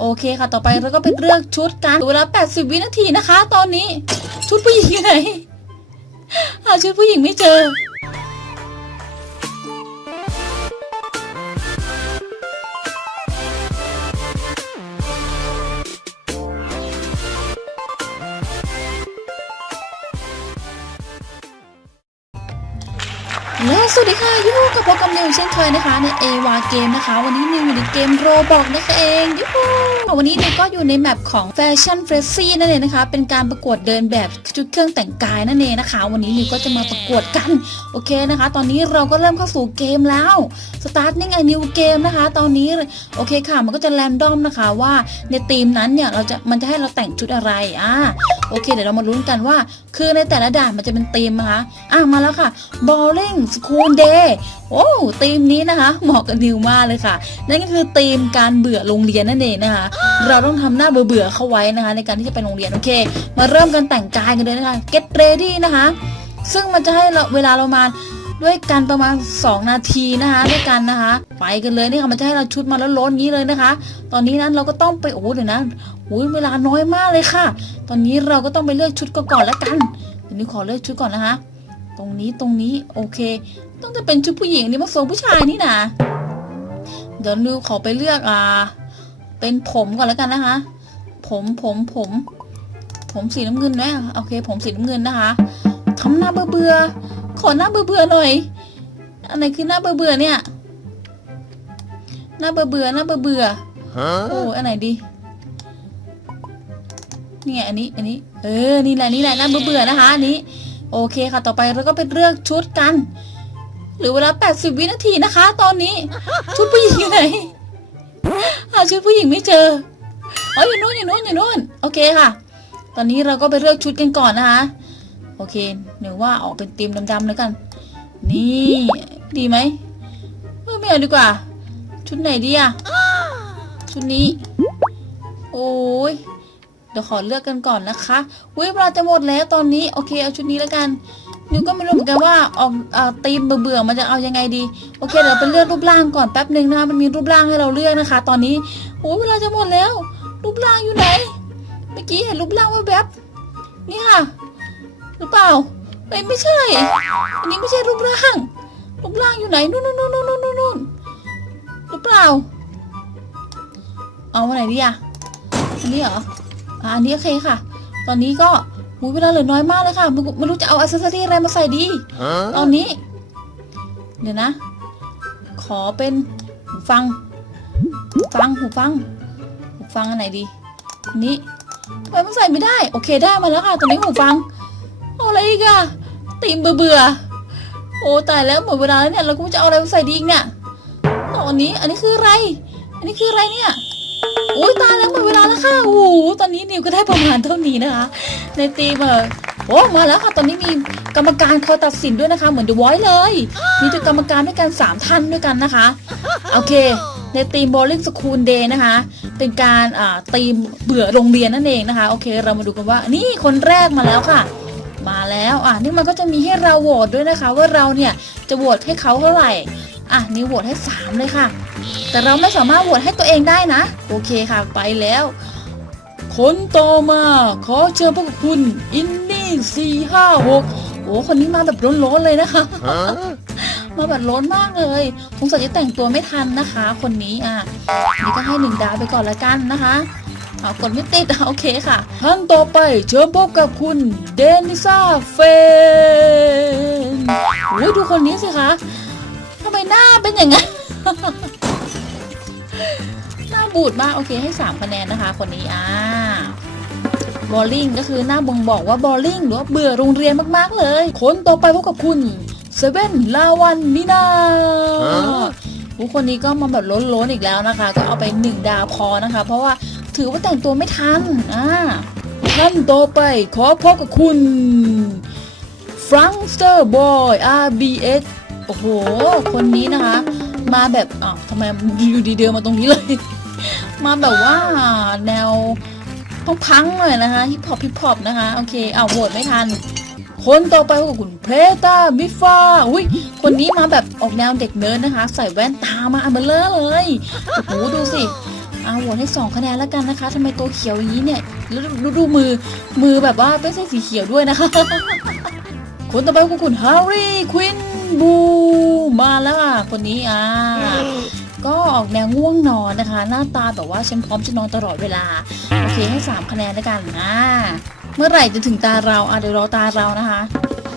โอเคค่ะ ต่อไปเราก็ไปเลือกชุดกันเวลา 80 วินาทีนะคะ ตอนนี้ ชุดผู้หญิงอยู่ไหนหาชุดผู้หญิงไม่เจอ กับพบกับนิวเช่นเคยนะคะในเอวาเกมนะคะ วันนี้นิวอยู่ในเกมโรบอกนะคะเองยูฮูวันนี้นิวก็อยู่ในแมปของแฟชั่นเฟรซี่นั่นเองนะคะ เป็นการประกวดเดินแบบชุดเครื่องแต่งกายนั่นเองนะคะ วันนี้นิวก็จะมาประกวดกันโอเคนะคะ ตอนนี้เราก็เริ่มเข้าสู่เกมแล้วสตาร์ทนิ่งไอนิวเกมนะคะ ตอนนี้โอเคค่ะ มันก็จะแรนดอมนะคะว่าในทีมนั้นเนี่ยเราจะมันจะให้เราแต่งชุดอะไรอ่าโอเค เดี๋ยวเรามาลุ้นกันว่า คือในแต่ละด่านมันจะเป็นธีมนะคะอะมาแล้วค่ะ Bowling School Day โอ้ธีมนี้นะคะ เหมาะกับนิวมากเลยค่ะ นั่นก็คือธีมการเบื่อโรงเรียนนั่นเองนะคะ เราต้องทำหน้าเบื่อๆเข้าไว้นะคะ ในการที่จะไปโรงเรียนโอเค มาเริ่มกันแต่งกายกันเลยนะคะ Get ready นะคะ ซึ่งมันจะให้เราเวลาเรามาด้วยกันประมาณ 2 นาทีนะคะด้วยกันนะคะ ไปกันเลยนี่ค่ะมันจะให้เราชุดมาแล้วล้นนี้เลยนะคะ ตอนนี้นั้นเราก็ต้องไปโอ้เดี๋ยวนะโอ้ยเวลาน้อยมากเลยค่ะ ตอนนี้เราก็ต้องไปเลือกชุดก่อนแล้วกันเดี๋ยวนี้ขอเลือกชุดก่อนนะคะ ตรงนี้ตรงนี้โอเค ต้องจะเป็นชุดผู้หญิงนี่มาทรงผู้ชายนี่นะเดี๋ยวนิวขอไปเลือกอ่า เป็นผมก่อนแล้วกันนะคะ ผมผมผม ผมสีน้ำเงินนะโอเค ผมสีน้ำเงินนะคะทำหน้าเบื่อเบื่อๆขอหน้าเบื่อเบื่อๆหน่อยอันไหนคือหน้าเบื่อเบื่อๆเนี่ยหน้าเบื่อเบื่อๆหน้าเบื่อเบื่อๆโอ้อันไหนดีนี่ไงอันนี้อันนี้เออนี่แหละนี่แหละหน้าเบื่อเบื่อๆนะคะอันนี้ โอเคค่ะต่อไปเราก็ไปเลือกชุดกัน หรือเวลา 80 วินาทีนะคะ ตอนนี้ ชุดผู้หญิงอยู่ไหนหาชุดผู้หญิงไม่เจออ๋ออยู่นู้นอยู่นู้นอยู่นู้นโอเคค่ะ ตอนนี้เราก็ไปเลือกชุดกันก่อนนะคะ โอเคหนูว่าออกเป็นธีมดำๆแล้วกัน นี่ดีไหมเออไม่เอาดีกว่า ชุดไหนดีอะชุดนี้ โอ้ยเดี๋ยวขอเลือกกันก่อนนะคะว้ยเวลาจะหมดแล้วตอนนี้ โอเคเอาชุดนี้แล้วกัน นิวก็ไม่รู้เหมือนกันว่าออกเอ่อตีมเบื่อๆมันจะเอายังไงดี โอเค เดี๋ยวไปเลือกรูปร่างก่อนแป๊บหนึ่งนะคะมันมีรูปร่างให้เราเลือกนะคะ ตอนนี้โอ้เวลาจะหมดแล้ว รูปร่างอยู่ไหน เมื่อกี้เห็นรูปร่างว่าแบบนี่ค่ะ หรือเปล่าเอ้ยไม่ใช่ อันนี้ไม่ใช่รูปร่าง รูปร่างอยู่ไหนนู่นนู่นนู่นนู่นนู่นนู่นหรือเปล่า เอาอะไรดีอะอันนี้เหรออะอันนี้โอเคค่ะ ตอนนี้ก็ หูเวลาเหลือน้อยมากเลยค่ะไม่รู้ไม่รู้จะเอาอัซเซอรี่อะไรมาใส่ดี ตอนนี้ เดี๋ยวนะ ขอเป็นหูฟังหูฟังหูฟัง หูฟังอันไหนดีอันนี้ทำไมมันใส่ไม่ได้ โอเคได้มาแล้วค่ะ ตอนนี้หูฟังเอาอะไรอีกอะตีมเบื่อเบื่อๆโอ้ตายแล้วหมดเวลาแล้วเนี่ย เราก็จะเอาอะไรมาใส่ดีอีกเนี่ยเอาอันนี้ อันนี้คืออะไร อันนี้คืออะไรเนี่ยโอ้ยตายแล้วหมดเวลาแล้วค่ะโอ้โหตอนนี้นิวก็ได้ประมาณเท่านี้นะคะ ในตีมเออโอ้มาแล้วค่ะ ตอนนี้มีกรรมการคอยตัดสินด้วยนะคะ เหมือน The Voice เลย มีตัวกรรมการด้วยกัน 3 ท่านด้วยกันนะคะ โอเค ในทีม Bowling School Day นะคะ เป็นการอ่าทีมเบื่อโรงเรียนนั่นเองนะคะ โอเค เรามาดูกันว่า นี่คนแรกมาแล้วค่ะ มาแล้ว อะ นี่มันก็จะมีให้เราโหวตด้วยนะคะ ว่าเราเนี่ยจะโหวตให้เขาเท่าไหร่ อะนี่โหวตให้ 3 เลยค่ะ แต่เราไม่สามารถโหวตให้ตัวเองได้นะ โอเคค่ะไปแล้ว คนต่อมาขอเชิญพวกคุณอินนี่สี่ห้าหกโอ้คนนี้มาแบบร้อนๆเลยนะคะมาแบบร้อนมากเลยสงสัยจะแต่งตัวไม่ทันนะคะ คนนี้อะนี่ก็ให้หนึ่งดาวไปก่อนละกันนะคะเอากดไม่ติดอะโอเคค่ะท่านต่อไปเชิญพบกับคุณเดนิซ่าเฟนโอ้ยดูคนนี้สิคะทำไมหน้าเป็นอย่างนั้น หน้าบูดมากโอเคให้ 3 คะแนนนะคะคนนี้อ่าบอลลิงก็คือหน้าบ่งบอกว่าบอลลิงหรือว่าเบื่อโรงเรียนมากๆเลยคนต่อไปพบกับคุณเซเว่นลาวันมินาผู้คนนี้ก็มาแบบล้นๆอีกแล้วนะคะ ก็เอาไป1ดาวพอนะคะ เพราะว่าถือว่าแต่งตัวไม่ทันอ่าท่านต่อไปขอพบกับคุณฟรังสเตอร์บอย RBX โอ้โห คนนี้นะคะ มาแบบอ้าวทำไมอยู่ดีเดินมาตรงนี้เลย มาแบบว่าแนวต้องพังหน่อยนะคะฮิปฮอปฮิปฮอปนะคะโอเคเอาโหวตไม่ทัน คนต่อไปก็คุณเพรตามิฟาอุ้ยคนนี้มาแบบออกแนวเด็กเนิร์ดนะคะ ใส่แว่นตามาอันเบลเลอร์เลยโอ้โหดูสิอาโหวตให้สองคะแนนแล้วกันนะคะทำไมตัวเขียวอย่างนี้เนี่ยแล้วดูดูมือมือแบบว่าไม่ใช่สีเขียวด้วยนะคะ คนต่อไปคือคุณฮาร์รี่ควิน บูมาแล้วอะคนนี้อ่าก็ออกแนวง่วงนอนนะคะ หน้าตาแบบว่าฉันพร้อมจะนอนตลอดเวลา โอเคให้สามคะแนนแล้วกันนะเมื่อไหร่จะถึงตาเราอะเดี๋ยวรอตาเรานะคะ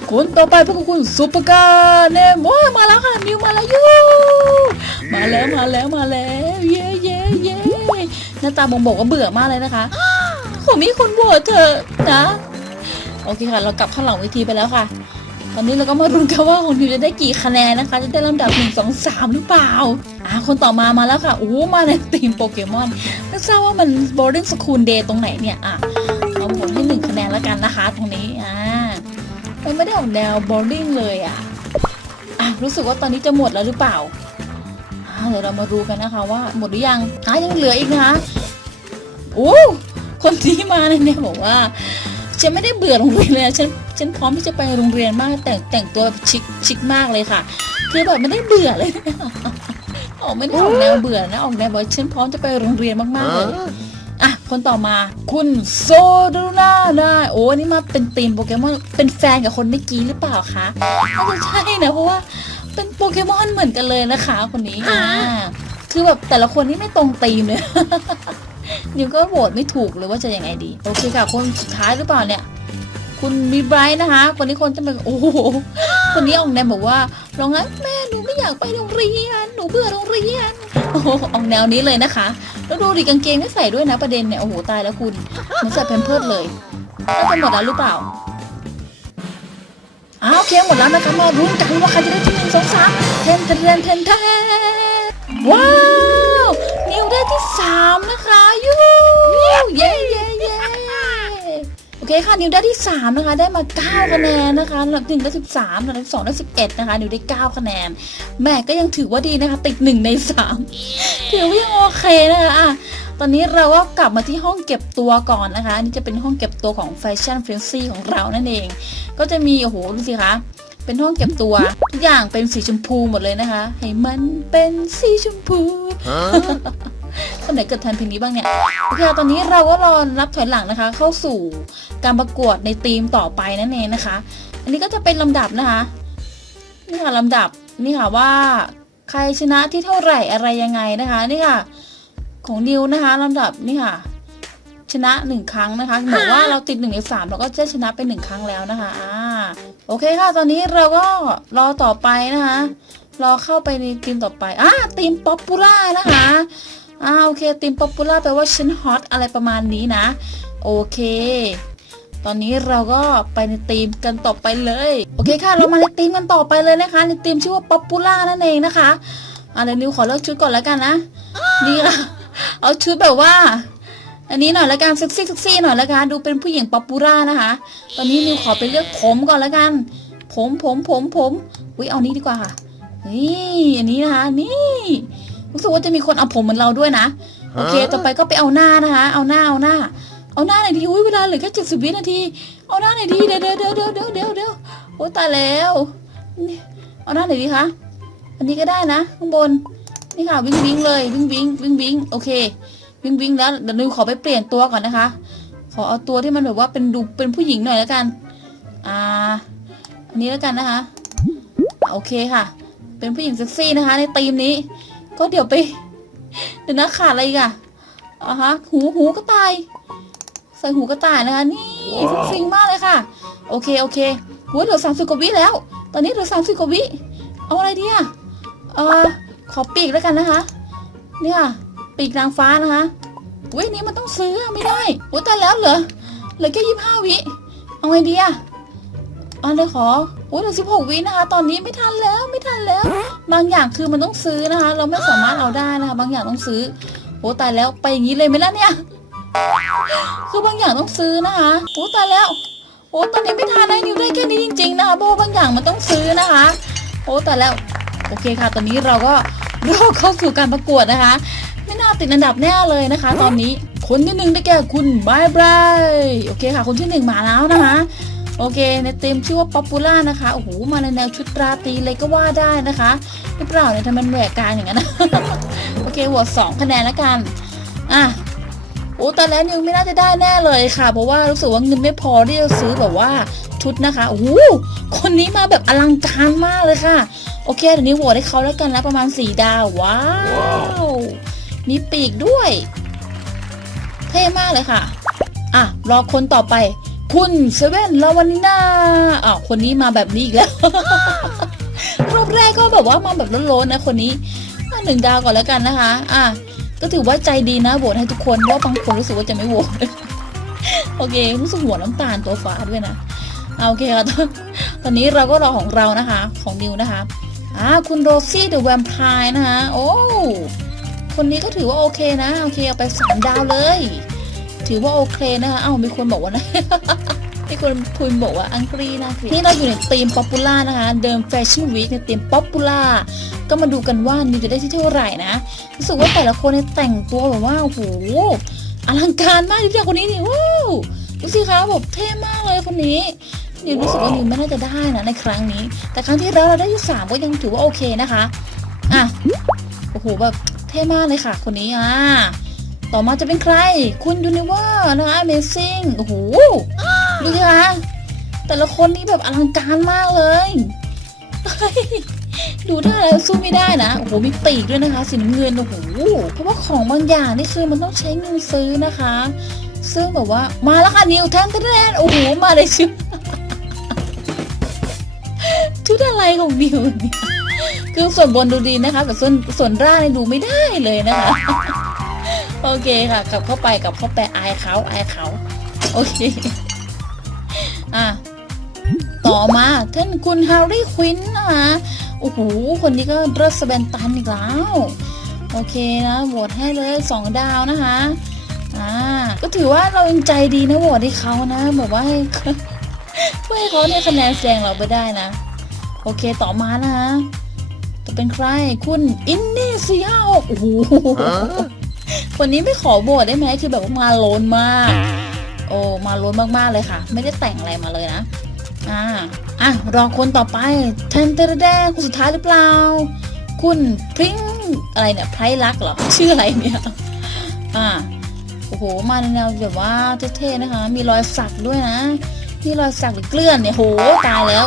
คนต่อไปพวกคุณซุปเปอร์การ์เนมว้ามาแล้วค่ะนิวมาแล้วยูมาแล้วมาแล้วมาแล้วเย้เย้เย้หน้าตาบ่งบอกว่าเบื่อมากเลยนะคะขอมีคนโหวตเถอะนะโอเคค่ะ เรากลับข้างหลังเวทีไปแล้วค่ะ ตอนนี้เราก็มารุ้นกันว่าของนิวจะได้กี่คะแนนนะคะ จะได้ลำดับหนึ่งสองสามหรือเปล่าอ่าคนต่อมามาแล้วค่ะโอ้มาในทีมโปเกมอนไม่ทราบว่ามัน boarding school day ตรงไหนเนี่ยอะเอาผมให้หนึ่งคะแนนแล้วกันนะคะ ตรงนี้อ่ามันไม่ได้ออกแนว boarding เลยอะอะรู้สึกว่าตอนนี้จะหมดแล้วหรือเปล่าอ่าเดี๋ยวเรามาดูกันนะคะว่าหมดหรือยังอะยังเหลืออีกนะคะโอ้คนที่มาเนี่ยบอกว่า ฉันไม่ได้เบื่อโรงเรียนเลยนะฉันฉันพร้อมที่จะไปโรงเรียนมากแต่งแต่งตัวแบบชิคชิคมากเลยค่ะ คือแบบไม่ได้เบื่อเลยออกไม่ได้ออกแนวเบื่อนะออกแนวบอกฉันพร้อมจะไปโรงเรียนมากๆเลยอะคนต่อมาคุณโซดูน่าได้โอ้นี่มาเป็นทีมโปเกมอนเป็นแฟนกับคนเมื่อกี้หรือเปล่าคะน่าจะใช่นะเพราะว่าเป็นโปเกมอนเหมือนกันเลยนะคะ คนนี้อ่าคือแบบแต่ละคนนี่ไม่ตรงธีมเลย นิวก็โหวตไม่ถูกเลยว่าจะยังไงดี โอเคค่ะ คนสุดท้ายหรือเปล่าเนี่ย คุณมีไบรท์นะคะคนนี้คนจะเป็นโอ้โหคนนี้ออกแนวบอกว่าร้องไห้แม่หนูไม่อยากไปโรงเรียนหนูเบื่อโรงเรียนโอ้โหออกแนวนี้เลยนะคะแล้วดูดิกางเกงไม่ใส่ด้วยนะประเด็นเนี่ยโอ้โหตายแล้วคุณเหมันใส่แพมเพิร์ดเลยน่าจะหมดแล้วหรือเปล่าอ้าวโอเคหมดแล้วนะคะมารุ้นกันว่าใครจะได้ที่หนึ่งสองสามเทนเทนเทนเทนเทนว้าว นิวได้ที่สามนะคะยูเย้เย้เย้โอเคค่ะนิวได้ที่สามนะคะได้มาเก้าคะแนนนะคะลำดับหนึ่งได้สิบสามลำดับสองได้สิบเอ็ดนะคะนิวได้เก้าคะแนน แม่ก็ยังถือว่าดีนะคะ ติดหนึ่งในสามถือว่ายังโอเคนะคะอะตอนนี้เราก็กลับมาที่ห้องเก็บตัวก่อนนะคะนนี่จะเป็นห้องเก็บตัวของแฟชั่นเฟรนซี่ของเรานั่นเอง ก็จะมีโอ้โหดูสิคะ เป็นห้องเก็บตัว ทุกอย่างเป็นสีชมพูหมดเลยนะคะ ให้มันเป็นสีชมพูคนไหนเกิดทันเพลงนี้บ้างเนี่ยโอเคตอนนี้เราก็รอรับถอยหลังนะคะ เข้าสู่การประกวดในทีมต่อไปนั่นเองนะคะ อันนี้ก็จะเป็นลำดับนะคะ นี่ค่ะลำดับนี่ค่ะว่าใครชนะที่เท่าไหร่อะไรยังไงนะคะนี่ค่ะ ของนิวนะคะลำดับนี่ค่ะ ชนะหนึ่งครั้งนะคะเหมือนว่าเราติดหนึ่งในสามเราก็จะชนะไปหนึ่งครั้งแล้วนะคะอ่า โอเคค่ะ ตอนนี้เราก็รอต่อไปนะคะ รอเข้าไปในทีมต่อไปอ่าทีมป๊อปปูล่านะคะอ่าโอเคทีมป๊อปปูล่าแปลว่าฉันฮอตอะไรประมาณนี้นะ โอเค ตอนนี้เราก็ไปในทีมกันต่อไปเลย โอเคค่ะ เรามาในทีมกันต่อไปเลยนะคะ ในทีมชื่อว่าป๊อปปูล่านั่นเองนะคะอ่าเดี๋ยวนิวขอเลือกชุดก่อนแล้วกันนะ นี่ค่ะ เอาชุดแบบว่า อันนี้หน่อยละกันเซ็กซี่เซ็กซี่หน่อยละกันดูเป็นผู้หญิงป๊อปปูล่านะคะ ตอนนี้นิวขอไปเลือกผมก่อนละกัน ผมผมผมผมอุ้ยเอานี้ดีกว่าค่ะนี่อันนี้นะคะ นี่รู้สึกว่าจะมีคนเอาผมเหมือนเราด้วยนะโอเค ต่อไปก็ไปเอาหน้านะคะ เอาหน้าเอาหน้า เอาหน้าหน่อยดีอุ้ยเวลาเหลือแค่เจ็ดสิบวินาที เอาหน้าหน่อยดีเดี๋ยวเดี๋ยวเดี๋ยวเดี๋ยวเดี๋ยวเดี๋ยวเดี๋ยวโอ้ยตายแล้วนี่เอาหน้าไหนดีคะอันนี้ก็ได้นะ ข้างบนนี่ค่ะวิ่งวิ่งเลยวิ่งวิ่งวิ่งวิ่งโอเค วิ่งวิ่งแล้วเดี๋ยวนิวขอไปเปลี่ยนตัวก่อนนะคะ ขอเอาตัวที่มันแบบว่าเป็นดูเป็นผู้หญิงหน่อยแล้วกัน อ่า อันนี้แล้วกันนะคะโอเคค่ะ เป็นผู้หญิงเซ็กซี่นะคะ ในธีมนี้ ก็เดี๋ยวไป เดี๋ยวนะขาดอะไรอีกอะอ่าฮะ หูหูกระต่าย ใส่หูกระต่ายนะคะ นี่ฟุ่งฟิงมากเลยค่ะ โอเคโอเคหูเหลือสามสิบกว่าวิแล้ว ตอนนี้เหลือสามสิบกว่าวิ เอาอะไรดีอะเออขอปีกแล้วกันนะคะ เนี่ย ปีกนางฟ้านะคะเว้ยนี้มันต้องซื้อไม่ได้โอ้แต่แล้วเหรอเหลือแค่ยี่ห้าวิเอาไงดีอะเอาเลยขอโอ้เหลือสิบหกวินะคะ ตอนนี้ไม่ทันแล้วไม่ทันแล้ว บางอย่างคือมันต้องซื้อนะคะ เราไม่สามารถเอาได้นะคะ บางอย่างต้องซื้อโอ้ตายแล้วไปอย่างนี้เลยไหมล่ะเนี่ย คือบางอย่างต้องซื้อนะคะโอ้ตายแล้วโอ้ตอนนี้ไม่ทันนะนิวได้แค่นี้จริง ๆนะคะเพราะบางอย่างมันต้องซื้อนะคะโอ้ตายแล้วโอเคค่ะ ตอนนี้เราก็รอเข้าสู่การประกวดนะคะ ไม่น่าติดอันดับแน่เลยนะคะ ตอนนี้คนที่หนึ่งได้แก่คุณบายบายโอเคค่ะ คนที่หนึ่งมาแล้วนะคะโอเค ในเต็มชื่อว่าป๊อปปูล่านะคะ โอ้โห มาในแนวชุดราตรีเลยก็ว่าได้นะคะหรือเปล่าเนี่ยทำไมมันแหวกกางอย่างนั้นนะโอเคโหวตสองคะแนนแล้วกัน อะ โอ้แต่แล้วนิวไม่น่าจะได้แน่เลยค่ะ เพราะว่ารู้สึกว่าเงินไม่พอที่จะซื้อแบบว่าชุดนะคะ โอ้โห คนนี้มาแบบอลังการมากเลยค่ะ โอเคเดี๋ยวนี้โหวตให้เขาแล้วกันนะประมาณสี่ดาว ว้าว มีปีกด้วย เท่มากเลยค่ะ อะ รอคนต่อไป คุณเซเว่นลาวานิน่าอ้าวคนนี้มาแบบนี้อีกแล้ว รอบแรกก็แบบว่ามาแบบล้นๆนะคนนี้หนึ่งดาวก่อนแล้วกันนะคะ อะ ก็ถือว่าใจดีนะโหวตให้ทุกคนว่าบางคนรู้สึกว่าจะไม่โหวตโอเครู้สึกหัวน้ำตาลตัวฟ้าด้วยนะเอาโอเคค่ะตอนตอนนี้เราก็รอของเรานะคะ ของนิวนะคะอ่าคุณโรซี่เดอะแวมไพร์นะคะ โอ้ คนนี้ก็ถือว่าโอเคนะโอเคเอาไปสามดาวเลย ถือว่าโอเคนะคะเอ้ามีคนบอกว่านะมีคนคุยบอกว่าอังกฤษนะนี่เราอยู่ในธีมป๊อปปูล่านะคะ เดิมแฟชั่นวีคในธีมป๊อปปูล่าก็มาดูกันว่านิวจะได้ที่เท่าไหร่นะรู้สึกว่าแต่ละคนเนี่ยแต่งตัวแบบว่าโอ้โหอลังการมากดูสิคนนี้นี่ว้าวดูสิคะแบบเท่มากเลยคนนี้นิวรู้สึกว่านิวไม่น่าจะได้นะในครั้งนี้ แต่ครั้งที่แล้วเราได้ที่สามก็ยังถือว่าโอเคนะคะอะโอ้โหแบบ เท่มากเลยค่ะ คนนี้อะต่อมาจะเป็นใคร คุณยูนิเวอร์นะคะ Amazing โอ้โหดูสิคะแต่ละคนนี่แบบอลังการมากเลย ดูท่าแล้วสู้ไม่ได้นะโอ้โหมีปีกด้วยนะคะสีน้ำเงินโอ้โหเพราะว่าของบางอย่างนี่คือมันต้องใช้เงินซื้อนะคะ ซึ่งแบบว่ามาแล้วค่ะนิวแทนแทนโอ้โหมาเลยชุดชุดอะไรของนิวเนี่ย คือส่วนบนดูดีนะคะ แต่ส่วนส่วนร่างนี่ดูไม่ได้เลยนะคะ โอเคค่ะกลับเข้าไปกลับเข้าไปอายเขาอายเขา โอเค อะ ต่อมาท่านคุณฮาร์รี่ควินนะคะโอ้โห คนนี้ก็เรสเบนตันอีกแล้ว โอเคนะโหวตให้เลยสองดาวนะคะ อ่า ก็ถือว่าเรายังใจดีนะโหวตให้เขานะบอกว่าให้เพื่อให้เขาได้คะแนนแซงเราไปได้นะ โอเคต่อมานะคะ จะเป็นใครคุณอินนี่สี่ห้าหกโอ้โหคนนี้ไม่ขอโบทได้ไหมคือแบบว่ามาโลนมาก โอ้มาโลนมากๆเลยค่ะ ไม่ได้แต่งอะไรมาเลยนะอ่าอะรอคนต่อไปเทนเตอร์แดงคนสุดท้ายหรือเปล่า คุณพริ้งอะไรเนี่ยไพรลักษณ์เหรอชื่ออะไรเนี่ยอ่าโอ้โหมาในแนวแบบว่าเท่ๆนะคะ มีรอยสักด้วยนะมีรอยสักหรือเกลื่อนเนี่ยโหตายแล้ว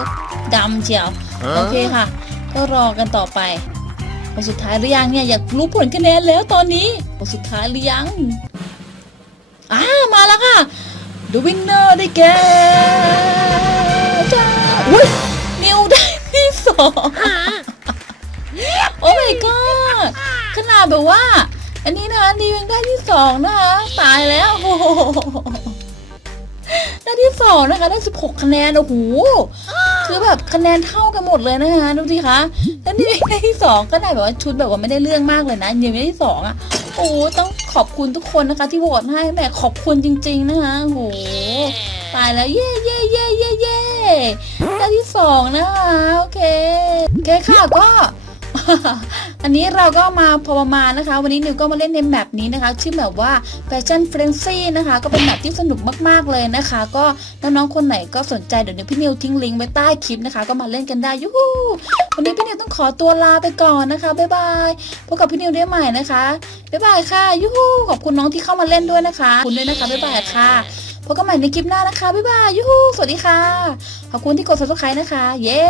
ดำเชียวโอเคค่ะ ก็รอกันต่อไปคนสุดท้ายหรือยังเนี่ยอยากรู้ผลคะแนนแล้วตอนนี้คนสุดท้ายหรือยังอ่ามาแล้วค่ะ The winner ได้แก่จ้าอุ้ยนิวได้ที่สองโอ้ my god ขนาดแบบว่า อันนี้นะนิวยังได้ที่สองนะคะตายแล้วโอ้โห ได้ที่สองนะคะได้สิบหกคะแนนโอ้โหคือแบบคะแนนเท่ากันหมดเลยนะคะดูสิคะแล้วนี่ได้ที่สองก็ได้แบบว่าชุดแบบว่าไม่ได้เรื่องมากเลยนะยังได้ที่สองอะโอ้ต้องขอบคุณทุกคนนะคะที่โหวตให้แหม่ขอบคุณจริง ๆนะคะโอ้โหตายแล้วเย่เย่เย่เย่เย่ได้ที่สองนะคะโอเคโอเคค่ะก็ อันนี้เราก็มาพอประมาณนะคะ วันนี้นิวก็มาเล่นในแมปนี้นะคะ ชื่อแบบว่า Fashion Frenzy นะคะ ก็เป็นแมปที่สนุกมากๆเลยนะคะ ก็น้องๆคนไหนก็สนใจเดี๋ยวนี้พี่นิวทิ้งลิงก์ไว้ใต้คลิปนะคะ ก็มาเล่นกันได้ยูฮูวันนี้พี่นิวต้องขอตัวลาไปก่อนนะคะบ๊ายบายพบกับพี่นิวได้ใหม่นะคะบ๊ายบายค่ะยูฮูขอบคุณน้องที่เข้ามาเล่นด้วยนะคะ คุณด้วยนะคะบ๊ายบายค่ะพบกันใหม่ในคลิปหน้านะคะบ๊ายบายยูฮูสวัสดีค่ะขอบคุณที่กด subscribe นะคะ เย้